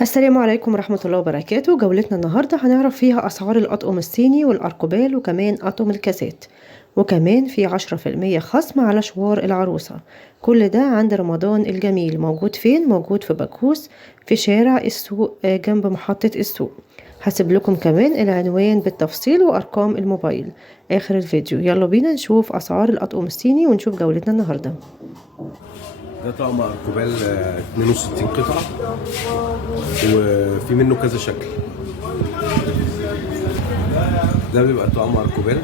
السلام عليكم ورحمة الله وبركاته. جولتنا النهاردة هنعرف فيها أسعار الأطقم الصيني والأركوبال وكمان أطقم الكاسات، وكمان في 10% خصم على شوار العروسة. كل ده عند رمضان الجميل. موجود فين؟ موجود في باكوس في شارع السوق جنب محطة السوق. هسيب لكم كمان العنوان بالتفصيل وأرقام الموبايل آخر الفيديو. يلا بينا نشوف أسعار الأطقم الصيني ونشوف جولتنا النهاردة. ده طقم اركوبال 62 قطعة وفي منه كذا شكل. ده بيبقى طقم اركوبال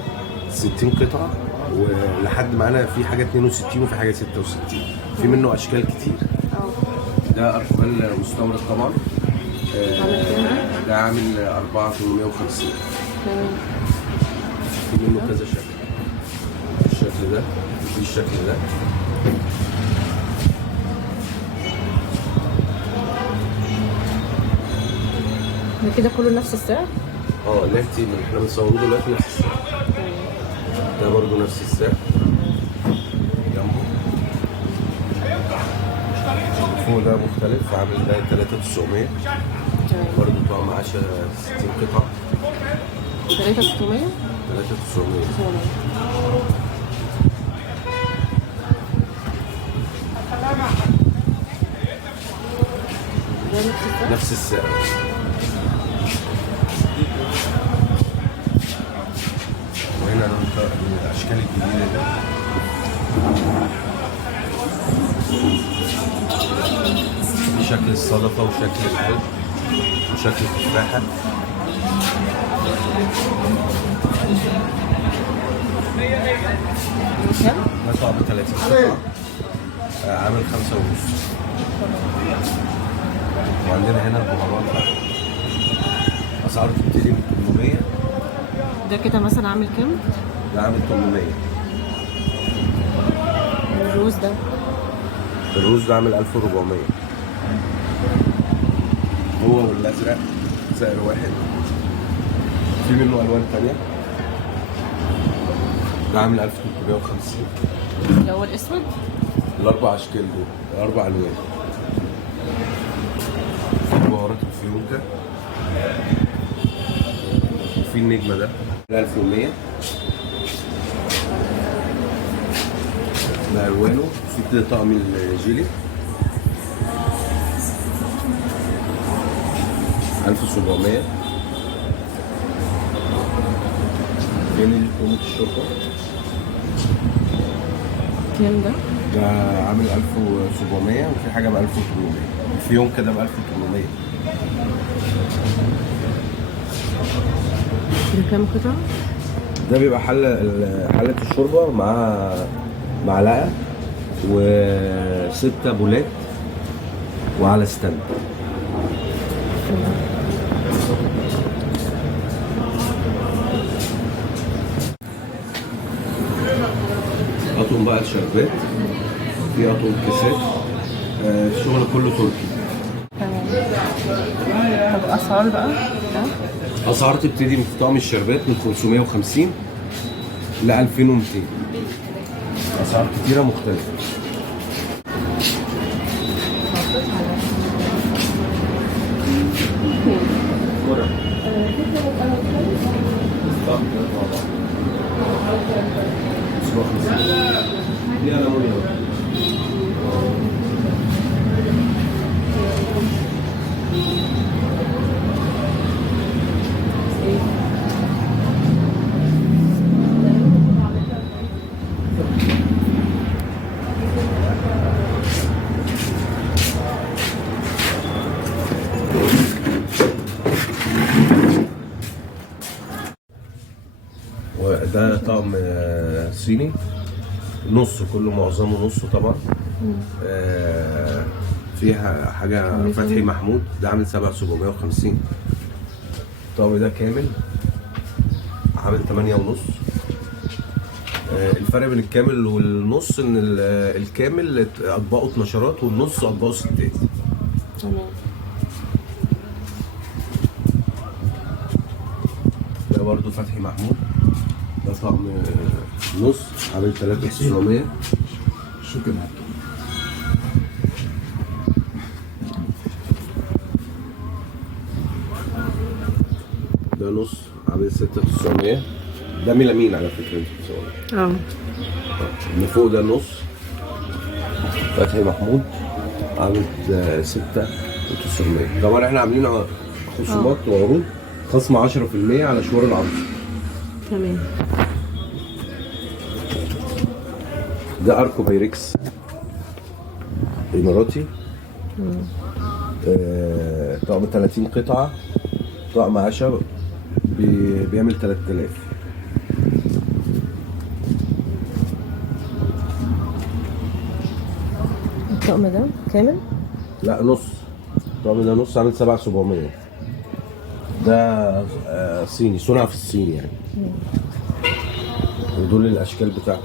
60 قطعة ولحد معانا في حاجة 62 وفي حاجة 66، في منه اشكال كتير. ده اركوبال مستورد طبعا. ده عامل 4850. في منه كذا شكل. الشكل ده وفي الشكل ده. ده كده كله نفس السعر؟ اللي احنا بنصوره دلوقتي نفس السعر. ده برضه نفس السعر. جنبه فوق ده مختلف، عامل ده 3900 برضه طقم 10 60 قطعة. 3600 نفس السعر. وهنا الاشكال الجديده دي. في شكل الصدفه وشكل القلب وشكل التفاحه. ده طقم 30 قطعه عامل 5 ونص. وعندنا هنا البهارات بقى اسعاره بتبتدي من 800. ده كده مثلا عامل كام؟ ده عامل 800. الروز ده عامل 1400. هو والازرق سعر واحد. في منه الوان تانية. ده عامل 1350. اللي هو الاسود؟ الاربع اشكال دول، الاربع الوان. في بهارات الفيونكة وفي النجمة ده 1100. ده الوانه. في كده طقم الجيلي 1700. جميل. قومة الشرطة كام ده؟ ده عامل 1700 وفي حاجة ب 1800. في يوم كده ب 1800. ده كام قطعة؟ ده بيبقى حلة الشوربة مع معلقة و6 بولات وعلى ستاند. أطقم بقى الشربات. في أطقم كاسات. الشغل كله تركي. طب أسعار بقى؟ أسعار تبتدي من طقم الشربات من 550 ل 2200. أسعار كتيرة مختلفة. وده طقم صيني نص، كله معظمه نصه طبعا. فيها حاجة فتحي محمود. ده عامل 7750. الطقم ده كامل عامل 8 ونص. الفرق بين الكامل والنص ان الكامل اطباقه 12 والنص اطباقه 6. تمام. ده برضو فتحي محمود. ده طقم نص عامل 3900. شكرا. ده نص عامل 6900. ده ميلامين على فكره انت بتصور. اللي فوق ده نص فتحي محمود عامل 6900. طبعا احنا عاملين خصومات وعروض خصم 10% على شوار العرض. تمام. ده اركو بايركس اماراتي. طقم 30 قطعه، طقم عشاء بيعمل 3000. الطقم ده كامل؟ لا نص. الطقم ده نص عامل 7700. ده صيني، صنع في الصين يعني. ودول الاشكال بتاعته.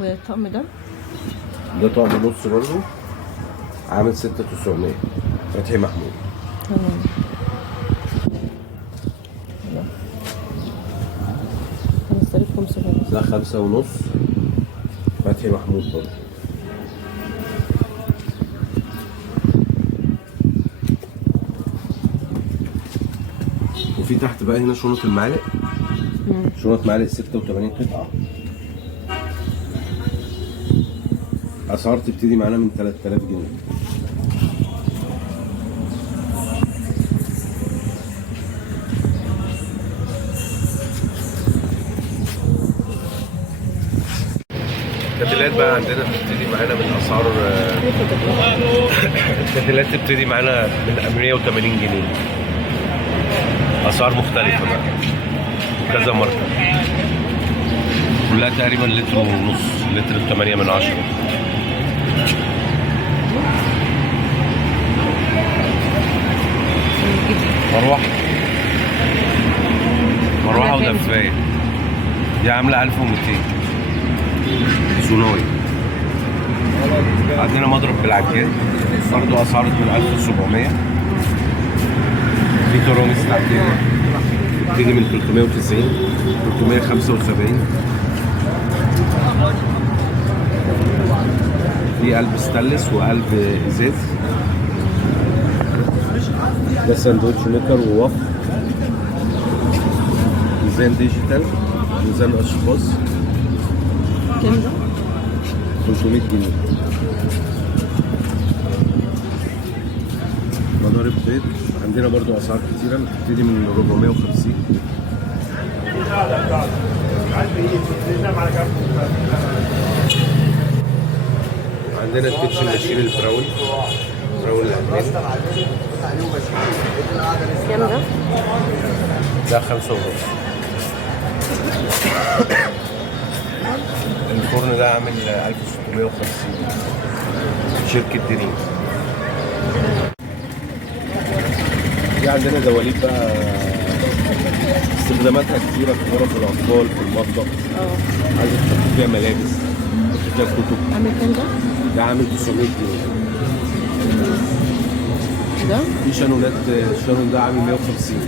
والطقم ده؟ ده طقم نص برضه عامل 6900 فتحي محمود. تمام. هنستلفكم 700. ده 5.5 فتحي محمود برضه. وفي تحت بقى هنا شنط المعالق. شنط معالق 86 قطعة. أسعار تبتدي معانا من 3000 جنيه. الكتلات بقى عندنا بتبتدي معانا من أسعار الكتلات تبتدي معانا من 180 جنيه. أسعار مختلفة بقى وكذا ماركة، كلها تقريبا لتر ونص، لتر 8 من 10. مروحة ودفاية دي عاملة 1200 سوناي. عندنا مضرب بالعجال برضه أسعار من 1700. في ترامس تحتيها بتيجي من 390 375. في قلب ستانلس وقلب ازاز. ده ساندوتش ميكر ووفر. ميزان ديجيتال، ميزان اشخاص. كام ده؟ 300 جنيه. مضارب بيض عندنا برضو اسعار كتيره بتبتدي من 450. عندنا الكيتشن ماشين البراون الالماني. كام ده؟ ده 5.5. الفرن ده عامل 1650 شركة دريم. في عندنا دواليب بقى استخداماتها كتيرة في غرف الأطفال، في المطبخ. عايزة تحط فيها ملابس، تحط فيها كتب. عامل كام ده؟ ده عامل 900 جنيه. ده؟ في شانونات، الشانون ده عامل 150.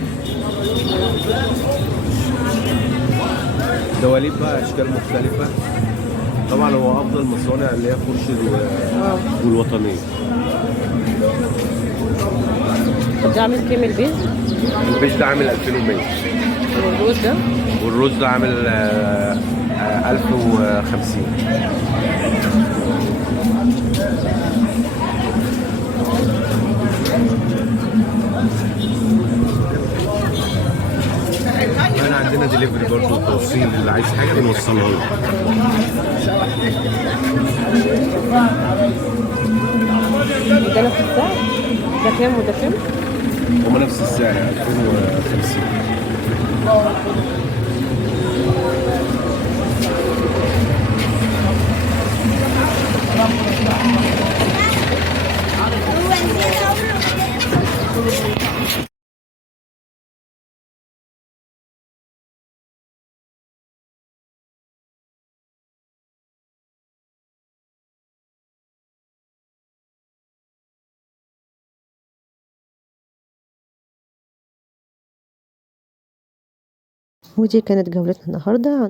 دواليب بقى أشكال مختلفة. طبعا هو أفضل مصانع اللي هي خورشيد والوطنية. طب ده عامل كام البيز؟ البيج ده عامل 2100. والروز ده؟ والروز ده عامل 1050. احنا عندنا ديليفري برضه، توصيل اللي عايز حاجه بنوصلها له. وده نفس السعر؟ ده كام وده كام؟ هما نفس السعر 2050. ودي كانت جولتنا النهاردة.